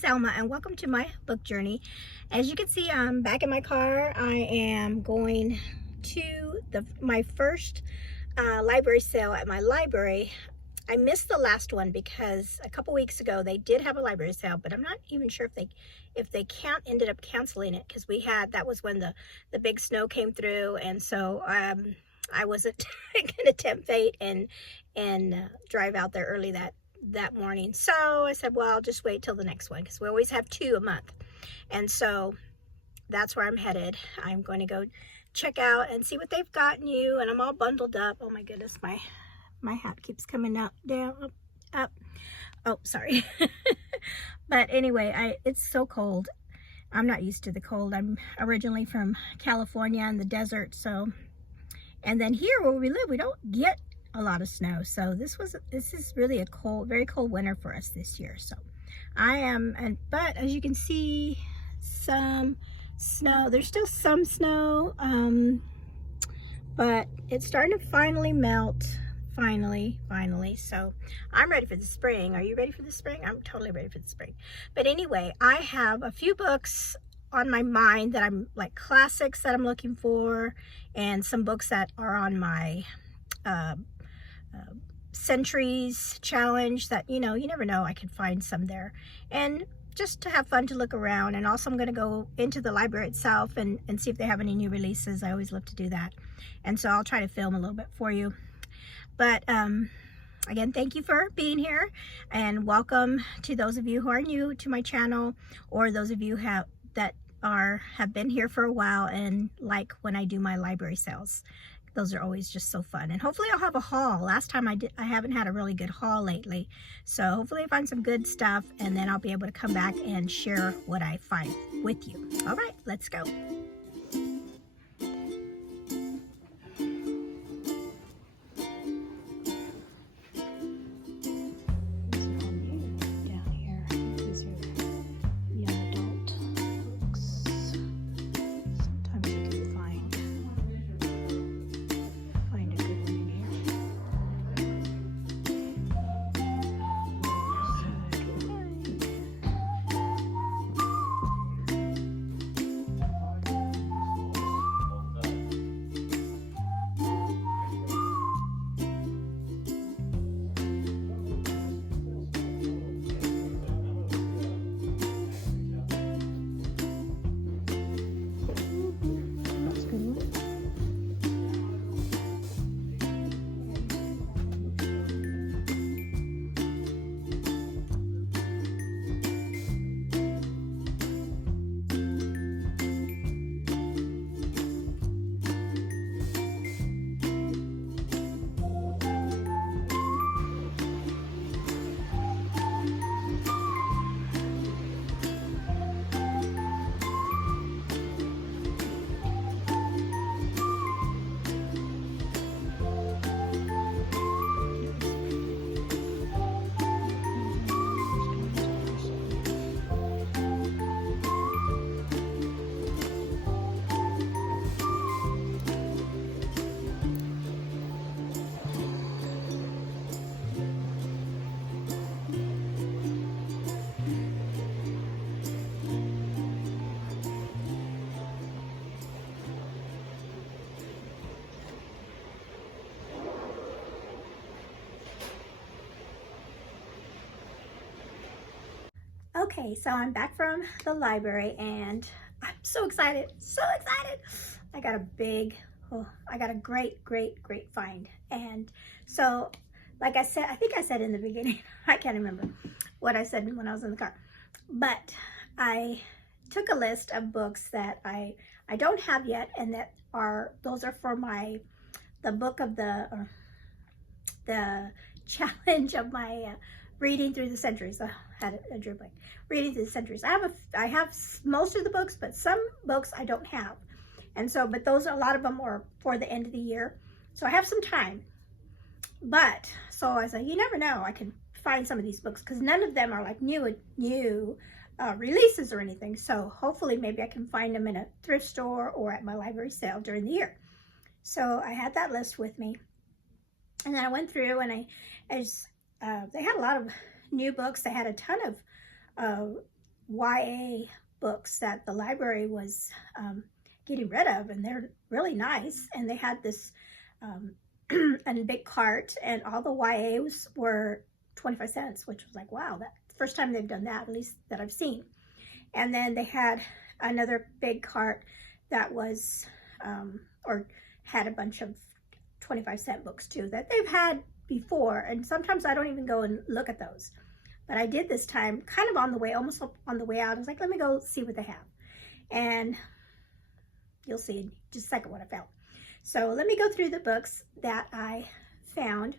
is Elma and welcome to my book journey. As you can see, I'm back in my car. I am going to my first library sale at my library. I missed the last one because a couple weeks ago they did have a library sale, but I'm not even sure if they ended up canceling it, because that was when the big snow came through, and so I wasn't gonna tempt fate and drive out there early that morning. So I said, well, I'll just wait till the next one, because we always have 2 a month. And so that's where I'm headed. I'm going to go check out and see what they've got new, and I'm all bundled up. Oh my goodness, my hat keeps coming up, down, up. Oh, sorry. But anyway, it's so cold. I'm not used to the cold. I'm originally from California in the desert, so, and then here where we live, we don't get a lot of snow. So this is really a very cold winter for us this year. So but as you can see, some snow. There's still some snow, but it's starting to finally melt. Finally. So I'm ready for the spring. Are you ready for the spring? I'm totally ready for the spring. But anyway, I have a few books on my mind that I'm like classics that I'm looking for, and some books that are on my Centuries challenge that, you never know, I could find some there, and just to have fun to look around. And also I'm going to go into the library itself and see if they have any new releases. I always love to do that, and so I'll try to film a little bit for you. But again, thank you for being here, and welcome to those of you who are new to my channel, or those of you have been here for a while and like when I do my library sales. Those are always just so fun. And hopefully I'll have a haul. Last time I haven't had a really good haul lately. So hopefully I find some good stuff, and then I'll be able to come back and share what I find with you. All right, let's go. Okay, so I'm back from the library and I'm so excited, so excited. I got a great find. And so, like I said, I think I said in the beginning, I can't remember what I said when I was in the car, but I took a list of books that I don't have yet, and those are for the book of the challenge of my reading through the centuries. I had a drew blank. Reading through the centuries. I have most of the books, but some books I don't have, and so, but a lot of them are for the end of the year, so I have some time. But so I was like, you never know, I can find some of these books, because none of them are like new releases or anything. So hopefully maybe I can find them in a thrift store or at my library sale during the year. So I had that list with me, and then I went through, and they had a lot of new books. They had a ton of YA books that the library was getting rid of, and they're really nice. And they had this a big cart, and all the YAs were 25 cents, which was like, wow, that's the first time they've done that, at least that I've seen. And then they had another big cart that was, or had a bunch of 25-cent books too that they've had before. And sometimes I don't even go and look at those. But I did this time, kind of on the way, almost on the way out. I was like, let me go see what they have. And you'll see in just a second what I found. So let me go through the books that I found.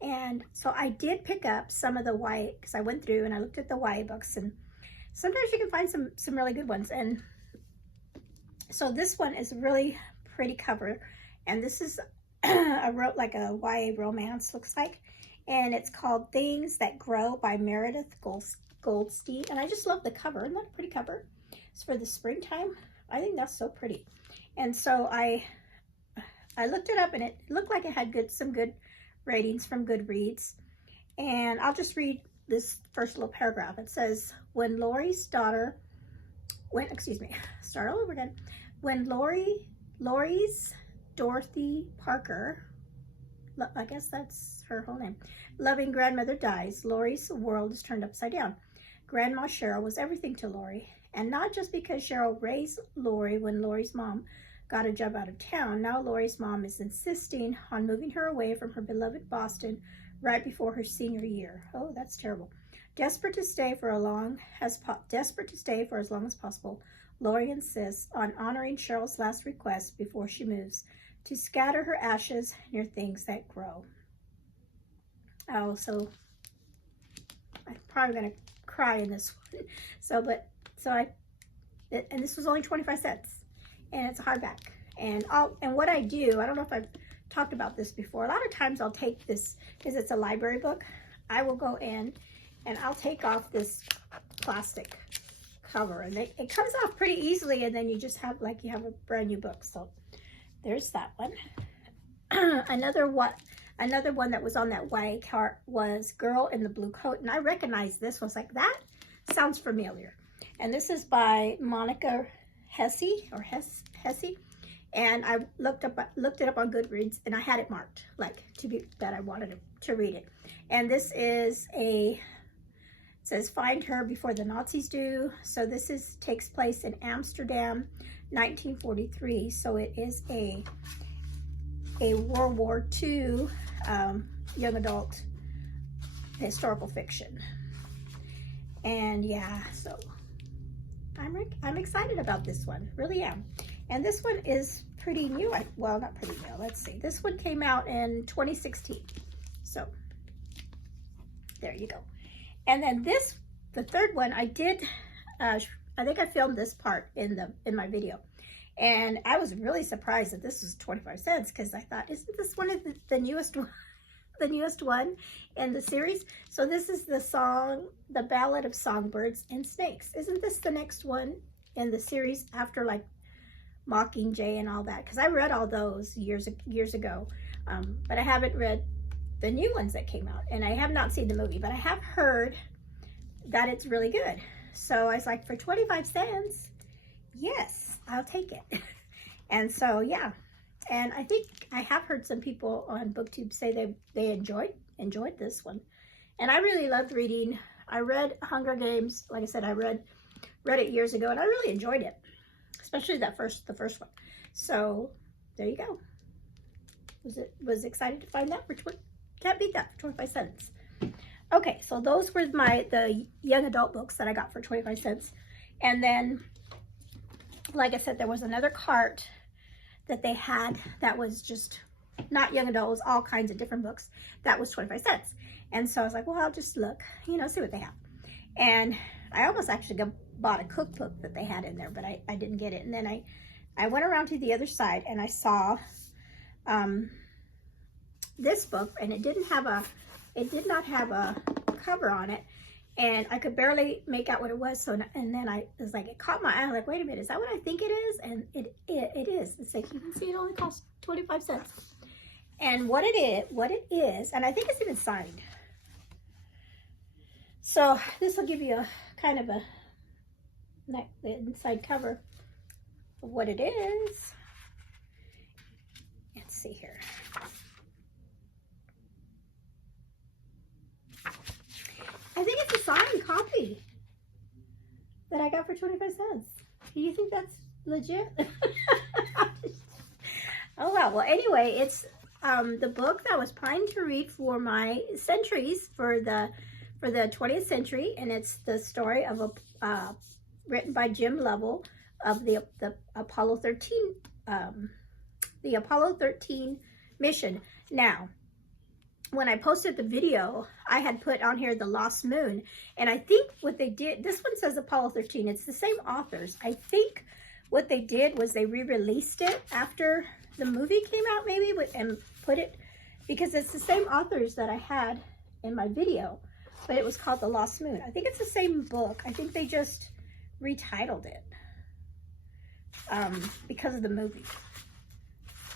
And so I did pick up some of the YA, because I went through and I looked at the YA books, and sometimes you can find some really good ones. And so this one is a really pretty cover, and this is like a YA romance, looks like, and it's called Things That Grow by Meredith Goldstein. And I just love the cover. Isn't that a pretty cover? It's for the springtime. I think that's so pretty. And so I looked it up, and it looked like it had some good ratings from Goodreads. And I'll just read this first little paragraph. It says, when Lori's daughter went, start all over again. When Lori's Dorothy Parker, I guess that's her whole name, loving grandmother dies, Lori's world is turned upside down. Grandma Cheryl was everything to Lori. And not just because Cheryl raised Lori when Lori's mom got a job out of town. Now Lori's mom is insisting on moving her away from her beloved Boston right before her senior year. Oh, that's terrible. Desperate to stay for as long as possible, Lori insists on honoring Cheryl's last request before she moves, to scatter her ashes near things that grow. Oh, so I'm probably gonna cry in this one. And this was only 25 cents. And it's a hardback. And what I do, I don't know if I've talked about this before. A lot of times I'll take this, because it's a library book, I will go in and I'll take off this plastic cover, and it comes off pretty easily, and then you just have you have a brand new book. So there's that one. Another one that was on that YA cart was Girl in the Blue Coat, and I recognized this. Was like, that sounds familiar. And this is by Monica Hesse, and I looked it up on Goodreads, and I had it marked that I wanted to read it. And this is it says Find Her Before the Nazis Do. So this takes place in Amsterdam, 1943. So it is a World War II young adult historical fiction. And yeah, so I'm excited about this one, really am. And this one is pretty new. Well, not pretty new. Let's see. This one came out in 2016. So there you go. And then the third one, I did. I think I filmed this part in my video, and I was really surprised that this was 25 cents, because I thought, isn't this one of the newest one? The newest one in the series? So this is The Ballad of Songbirds and Snakes. Isn't this the next one in the series after like Mockingjay and all that? Because I read all those years ago, but I haven't read the new ones that came out, and I have not seen the movie, but I have heard that it's really good. So I was like, for 25 cents, yes, I'll take it. And so yeah. And I think I have heard some people on BookTube say they enjoyed this one. And I really loved reading. I read Hunger Games. Like I said, I read it years ago, and I really enjoyed it, especially the first one. So there you go. Was excited to find that can't beat that for 25 cents. Okay, so those were the young adult books that I got for 25 cents. And then, like I said, there was another cart that they had that was just not young adults, all kinds of different books. That was 25 cents. And so I was like, well, I'll just look, see what they have. And I almost actually bought a cookbook that they had in there, but I didn't get it. And then I went around to the other side, and I saw this book, and it did not have a cover on it, and I could barely make out what it was. So, and then I was like, it caught my eye. I'm like, wait a minute, is that what I think it is? And it is. It's like, you can see it only costs 25 cents. And what it is, and I think it's even signed. So this will give you a kind of the inside cover of what it is. Let's see here. I think it's a signed copy that I got for 25 cents. Do you think that's legit? Oh well. Well, anyway, it's the book that I was planning to read for my centuries for the 20th century, and it's the story of a written by Jim Lovell of the Apollo 13 the Apollo 13 mission. Now, when I posted the video, I had put on here the Lost Moon, and I think what they did, this one says Apollo 13, it's the same authors. I think what they did was they re-released it after the movie came out, maybe, and put it, because it's the same authors that I had in my video, but it was called The Lost Moon. I think it's the same book. I think they just retitled it because of the movie.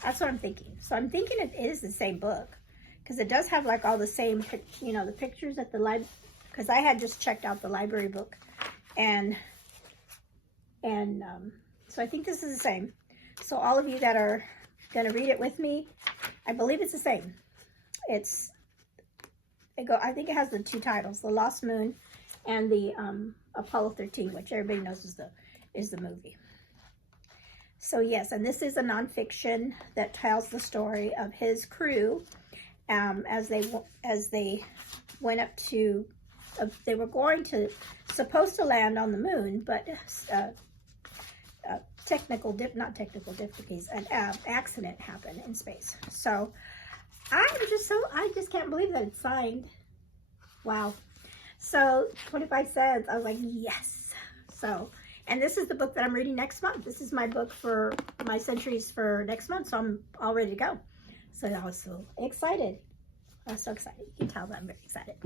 That's what I'm thinking. So I'm thinking it is the same book, because it does have like all the same, you know, the pictures at the library, because I had just checked out the library book, and so I think this is the same. So all of you that are going to read it with me, I believe it's the same. I think it has the two titles, The Lost Moon and the Apollo 13, which everybody knows is the movie. So yes, and this is a nonfiction that tells the story of his crew as they went up to, they were supposed to land on the moon, but not technical difficulties, an accident happened in space. So I just can't believe that it's signed. Wow. So 25 cents, I was like, yes. So, and this is the book that I'm reading next month. This is my book for my centuries for next month, so I'm all ready to go. So I was so excited. I was so excited. You can tell that I'm very excited.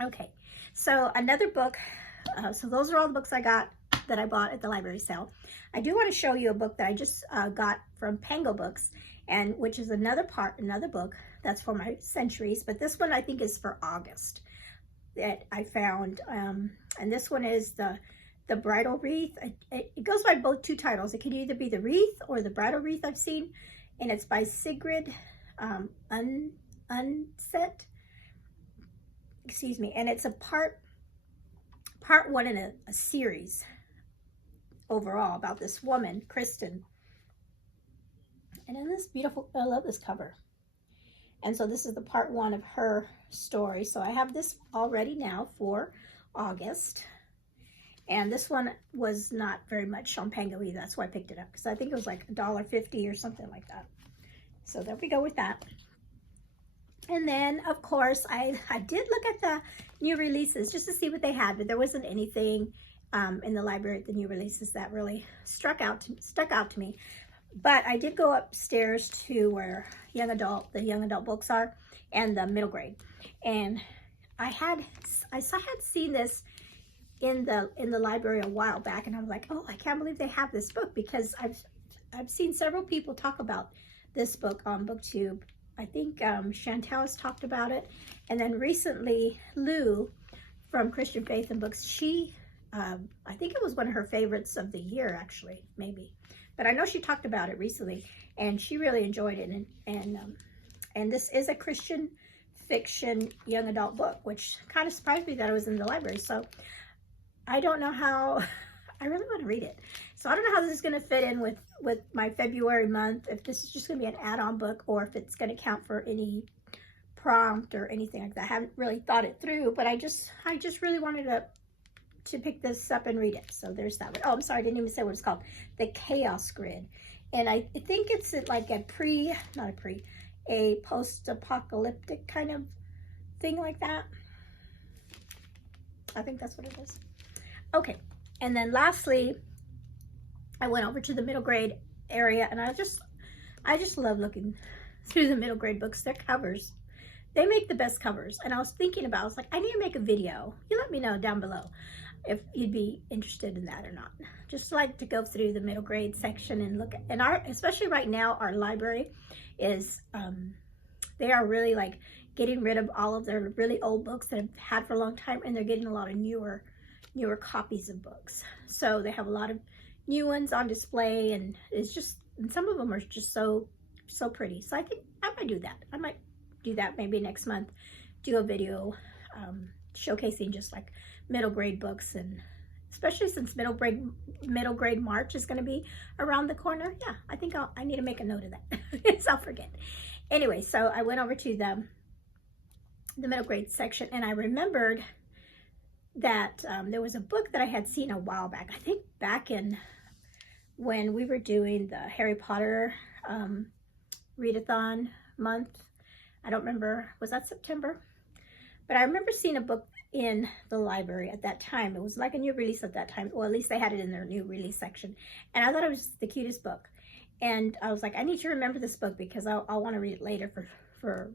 Okay, so another book. So those are all the books that I bought at the library sale. I do want to show you a book that I just got from Pango Books, and which is another book that's for my centuries, but this one I think is for August that I found, and this one is the Bridal Wreath. It goes by both two titles. It can either be the Wreath or the Bridal Wreath I've seen, and it's by Sigrid Undset. Excuse me, and it's a part one in a series overall about this woman, Kristen. And in this beautiful, I love this cover. And so this is the part one of her story. So I have this all ready now for August. And this one was not very much on Pango either. That's why I picked it up, because I think it was like $1.50 or something like that. So there we go with that. And then, of course, I did look at the new releases just to see what they had, but there wasn't anything in the library at the new releases that really stuck out to me. But I did go upstairs to where the young adult books are, and the middle grade. And I had seen this in the library a while back, and I was like, oh, I can't believe they have this book, because I've seen several people talk about this book on BookTube. I think Chantel has talked about it, and then recently Lou from Christian Faith and Books, she I think it was one of her favorites of the year, actually, maybe, but I know she talked about it recently and she really enjoyed it. And this is a Christian fiction young adult book, which kind of surprised me that it was in the library. So I don't know how, I really want to read it. So I don't know how this is going to fit in with my February month, if this is just going to be an add-on book or if it's going to count for any prompt or anything like that. I haven't really thought it through, but I just really wanted to pick this up and read it. So there's that one. Oh, I'm sorry, I didn't even say what it's called. The Chaos Grid. And I think it's like a post-apocalyptic kind of thing like that. I think that's what it is. Okay, and then lastly, I went over to the middle grade area, and I just love looking through the middle grade books. Their covers, they make the best covers. And I was thinking about, I was like, I need to make a video. You let me know down below if you'd be interested in that or not. Just like to go through the middle grade section and look at, and especially right now, our library is, they are really like getting rid of all of their really old books that have had for a long time, and they're getting a lot of newer newer copies of books. So they have a lot of new ones on display, and it's just, and some of them are just so pretty. So I think I might do that. I might do that maybe next month, do a video showcasing just like middle grade books, and especially since middle grade March is going to be around the corner. Yeah, I think I need to make a note of that because I'll forget. Anyway, so I went over to the middle grade section, and I remembered that there was a book that I had seen a while back. I think back in when we were doing the Harry Potter readathon month. I don't remember, was that September? But I remember seeing a book in the library at that time. It was like a new release at that time, or at least they had it in their new release section. And I thought it was the cutest book. And I was like, I need to remember this book because I'll want to read it later for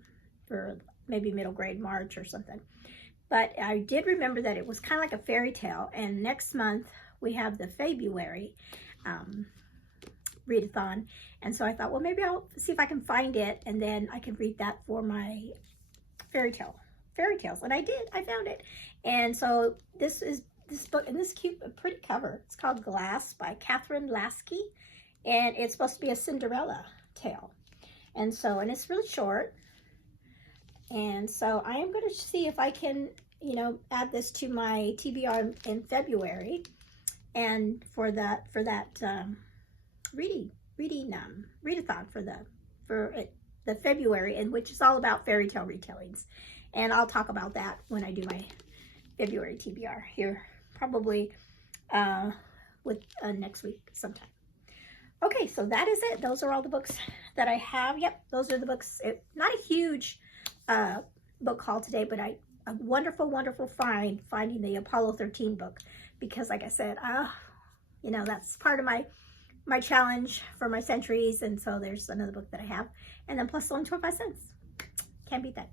maybe middle grade March or something. But I did remember that it was kind of like a fairy tale. And next month we have the February readathon. And so I thought, well, maybe I'll see if I can find it, and then I can read that for my fairy tales. And I did, I found it. And so this book, and this cute, pretty cover. It's called Glass by Catherine Lasky, and it's supposed to be a Cinderella tale. And so, and it's really short. And so I am going to see if I can, you know, add this to my TBR in February, and for that readathon for the February, and which is all about fairy tale retellings. And I'll talk about that when I do my February TBR here, probably with next week sometime. Okay, so that is it. Those are all the books that I have. Yep, those are the books. Not a huge book haul today, but a wonderful find, finding the Apollo 13 book, because like I said, you know, that's part of my challenge for my centuries. And so there's another book that I have, and then plus only 25 cents. Can't beat that.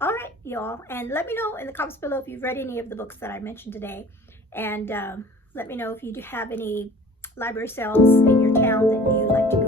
All right, y'all, and let me know in the comments below if you've read any of the books that I mentioned today, and let me know if you do have any library sales in your town that you like to